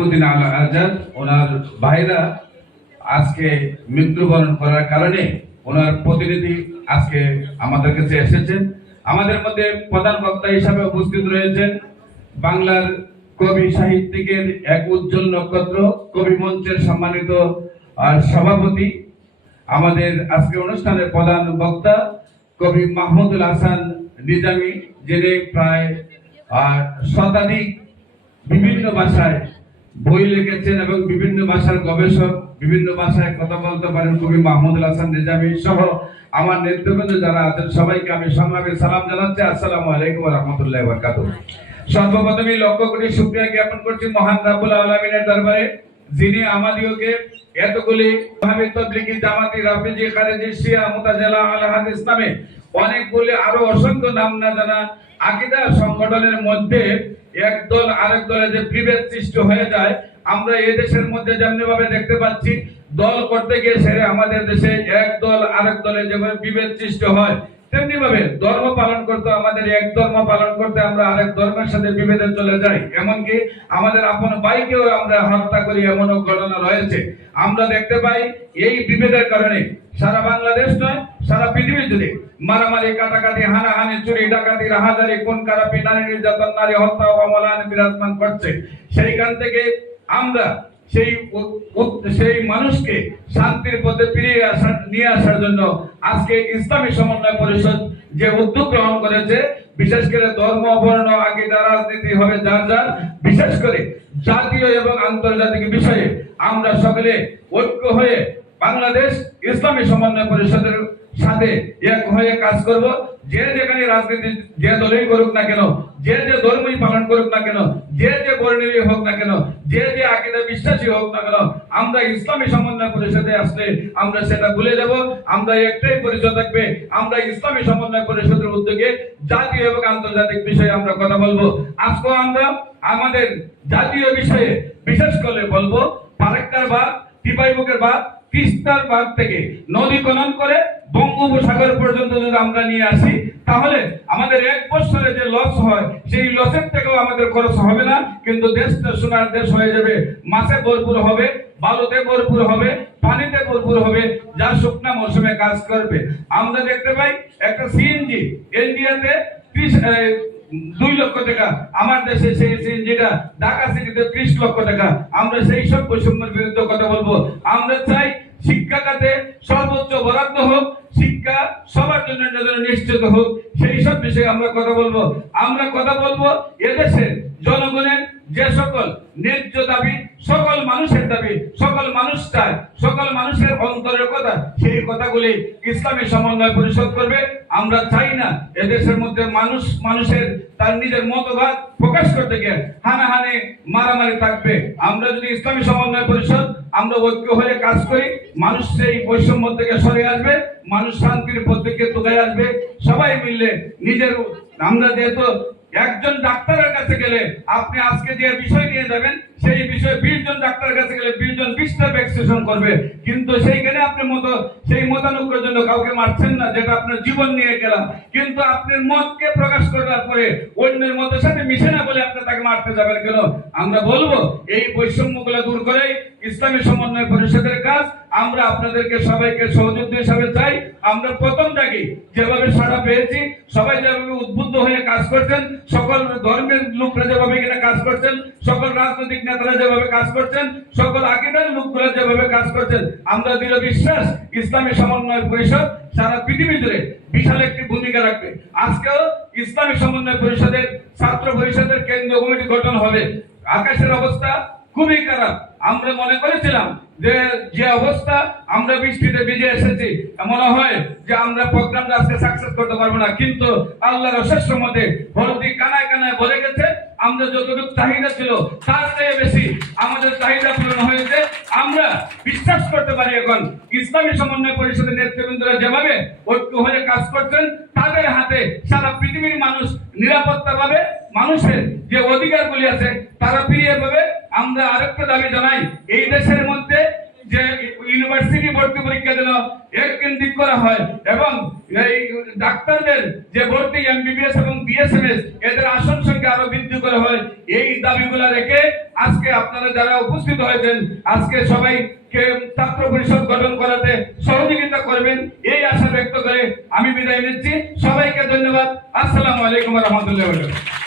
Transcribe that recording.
আজাদ ওনার ভাইরা আজকে মৃত্যুবরণ করার কারণে ওনার প্রতিনিধি আজকে আমাদের কাছে এসেছেন। আমাদের মধ্যে প্রধান বক্তা হিসাবে উপস্থিত রয়েছেন বাংলার কবি সাহিত্যিকের এক উজ্জ্বল নক্ষত্র, কবি মঞ্চের সম্মানিত সভাপতি, আমাদের আজকে অনুষ্ঠানের প্রধান বক্তা কবি মাহমুদুল হাসান নিজামী, যিনি প্রায় শতাধিক বিভিন্ন ভাষায় বই লিখেছেন এবং বিভিন্ন ভাষার গবেষক, বিভিন্ন ভাষায় কথা বলতে পারেন কবি মাহমুদুল হাসান নিজামী সহ আমার নেতৃবৃন্দ যারা আছেন সবাইকে আমি সংগ্রামী সালাম জানাচ্ছি। আসসালামু আলাইকুম ওয়া রাহমাতুল্লাহি ওয়া বারাকাতুহু। সর্বপ্রথমে লক্ষ কোটি শুকরিয়া জ্ঞাপন করছি মহান রাব্বুল আলামিনের দরবারে, যিনি আমাদিওকে এতগুলি ওয়াহাবি তাবলিগি জামাতি রাফিজি খারেজি শিয়া মুতাজিলা আহলে হাদিস নামে অনেকগুলি আরো অসংখ্য নাম না জানা আকীদা সংগঠনের মধ্যে এক দল আরেক দলে যে বিভেদ সৃষ্টি হয়ে যায়, আমরা এই দেশের মধ্যে যেমনি ভাবে দেখতে পাচ্ছি দল করতে গিয়ে সেরে আমাদের দেশে এক দল আরেক দলে যেভাবে বিভেদ সৃষ্টি হয়, তেমনি ভাবে ধর্ম পালন করতে আমাদের এক ধর্ম পালন করতে আমরা আরেক ধর্মের সাথে বিভেদে চলে যাই, এমনকি আমাদের আপন ভাইকেও আমরা হত্যা করি, এমনও ঘটনা রয়েছে। আমরা দেখতে পাই এই বিভেদের কারণে সারা বাংলাদেশ নয় সারা পৃথিবী জুড়ে মারামারি, কাটাকাটি, হানাহানি, চুরি, ডাকাতি, রাহাজারি, খুন খারাপি, নারী নির্যাতন, নারী হত্যা ও অমলান বিরাজমান করছে। সেইখান থেকে আমরা সেই মানুষকে শান্তির পথে নিয়ে আসার জন্য আজকে ইসলামী সমন্বয় পরিষদ যে উদ্যোগ গ্রহণ করেছে, বিশেষ করে ধর্ম, বর্ণ, আকীদা, রাজনীতি হবে যার যার, বিশেষ করে জাতীয় এবং আন্তর্জাতিক বিষয়ে আমরা সকলে ঐক্য হয়ে বাংলাদেশ ইসলামী সমন্বয় পরিষদের সাথে এক হয়ে কাজ করব। যে যেখানে রাজনীতি যে দলই করুক না কেন, যে যে ধর্মই পালন করুক না কেন, যে যে বর্ণীয় হোক না কেন, যে যে আকীদা বিশ্বাসী হোক না কেন, আমরা ইসলামী সমন্বয় পরিষদে আসলে আমরা সেটা ভুলে যাব। আমরা একটাই পরিচয় থাকবে, আমরা ইসলামী সমন্বয় পরিষদের উদ্যোগে জাতীয় এবং আন্তর্জাতিক বিষয়ে আমরা কথা বলবো। আজকে আমরা আমাদের জাতীয় বিষয়ে বিশেষ করে বলবো ফারাক্কার বাঁধ, টিপাইমুখের বাঁধ, তিস্তার বাঁধ থেকে নদী খনন করে বঙ্গোপসাগর পর্যন্ত যদি আমরা নিয়ে আসি, তাহলে আমাদের এক বছরে যে লস হয় সেই লসের থেকেও আমাদের খরচ হবে না, কিন্তু দেশটা সোনার দেশ হয়ে যাবে। মাছে ভরপুর হবে, বালুতে ভরপুর হবে, পানিতে ভরপুর হবে, যা শুকনা মৌসুমে কাজ করবে। আমরা দেখতে পাই একটা সিএনজি ইন্ডিয়াতে 2 লক্ষ টাকা, আমার দেশে সেই সিএনজিটা ঢাকা সিটিতে 30 লক্ষ টাকা। আমরা সেই সব বৈষম্যের বিরুদ্ধে কথা বলবো। আমরা চাই শিক্ষা খাতে সর্বোচ্চ বরাদ্দ হোক, শিক্ষা সবার জন্য নিশ্চিত হোক, সেই সব বিষয়ে আমরা কথা বলবো। আমরা কথা বলবো এদেশের জনগণের যে সকল ন্যায্য দাবি, সকল মানুষের দাবি, সকল মানুষ চায়, সকল মানুষের অন্তরের কথা, সেই কথাগুলি ইসলামী সমন্বয় পরিষদ করবে। আমরা চাই না এদেশের মধ্যে মানুষের তার নিজের মতবাদ প্রকাশ করতে গিয়ে হানাহানি, মারামারি থাকবে। আমরা যদি ইসলামী সমন্বয় পরিষদ আমরা ঐক্য হয়ে কাজ করি, মানুষ সেই বৈষম্য থেকে সরে আসবে, মানুষ শান্তির পথ থেকে তুলে আসবে। সবাই মিললে নিজের, আমরা যেহেতু একজন ডাক্তারের কাছে গেলে আপনি আজকে যে বিষয় নিয়ে যাবেন সেই বিষয়ে 20 জন ডাক্তারের কাছে গেলে 20 জন 20টা ভ্যাকসিনেশন করবে, কিন্তু সেইখানে আপনি সেই মতানুজ্ঞের জন্য কাউকে মারছেন না, যেটা আপনার জীবন নিয়ে গেলাম। কিন্তু আপনার মতকে প্রকাশ করার পরে অন্যের মতের সাথে মিশে না বলে আপনি তাকে মারতে যাবেন কেন? আমরা বলবো এই বৈষম্যগুলো দূর করে ইসলামী সমন্বয় পরিষদের কাজ। আমরা আপনাদেরকে সবাইকে সহযোগী হিসাবে চাই। আমরা প্রথম থেকে যেভাবে সাড়া পেয়েছি, সবাই যেভাবে উদ্বুদ্ধ হয়ে কাজ করছেন, সকল ধর্মের লোকরা যেভাবে এখানে কাজ করছেন, সকল রাজনৈতিক নেতারা যেভাবে কাজ করছেন, সকল আকীদার লোকগুলো যেভাবে কাজ করছেন, আমরা দৃঢ় বিশ্বাস ইসলামী সমন্বয় পরিষদ সারা পৃথিবী জুড়ে বিশাল একটি ভূমিকা রাখবে। আজকেও ইসলামী সমন্বয় পরিষদের ছাত্র পরিষদের কেন্দ্রীয় কমিটি গঠন হবে। আকাশের অবস্থা খুবই খারাপ। আমরা মনে করেছিলাম যে অবস্থা, আমরা বৃষ্টিতে ভিজে এসেছি, মনে হয় যে আমরা প্রোগ্রামটা আজকে সাকসেস করতে পারবো না, কিন্তু আল্লাহর অশেষ রহমতে ভর্তি কানায় কানায় ভরে গেছে। আমরা যতটুকু চাহিদা ছিল তার চেয়ে বেশি আমাদের চাহিদা পূরণ হয়েছে। আমরা বিশ্বাস করতে পারি এখন ইসলামী সমন্বয় পরিষদের নেতৃবৃন্দরা যেভাবে ঐক্য হয়ে কাজ করছেন, তাদের হাতে সারা পৃথিবীর মানুষ নিরাপত্তা পাবে, মানুষের যে অধিকারগুলি আছে তারা ফিরিয়ে পাবে। আমরা আরেকটা দাবি জানাই, এই দেশের মধ্যে যে ইউনিভার্সিটি ভর্তি পরীক্ষা যেন এককেন্দ্রিক করা হয় এবং এই ডাক্তারদের যে ভর্তি এমবিবিএস এবং বিএসএমএস এদের আসন সংখ্যা আরো বৃদ্ধি করা হয়। এই দাবিগুলো রেখে আজকে আপনারা যারা উপস্থিত হয়েছেন আজকে সবাইকে ছাত্র পরিষদ গঠন করাতে সহযোগিতা করবেন এই আশা ব্যক্ত করে আমি বিদায় নিচ্ছি। সবাইকে ধন্যবাদ। আসসালামু আলাইকুম ওয়া রাহমাতুল্লাহি ওয়া বারাকাতুহু।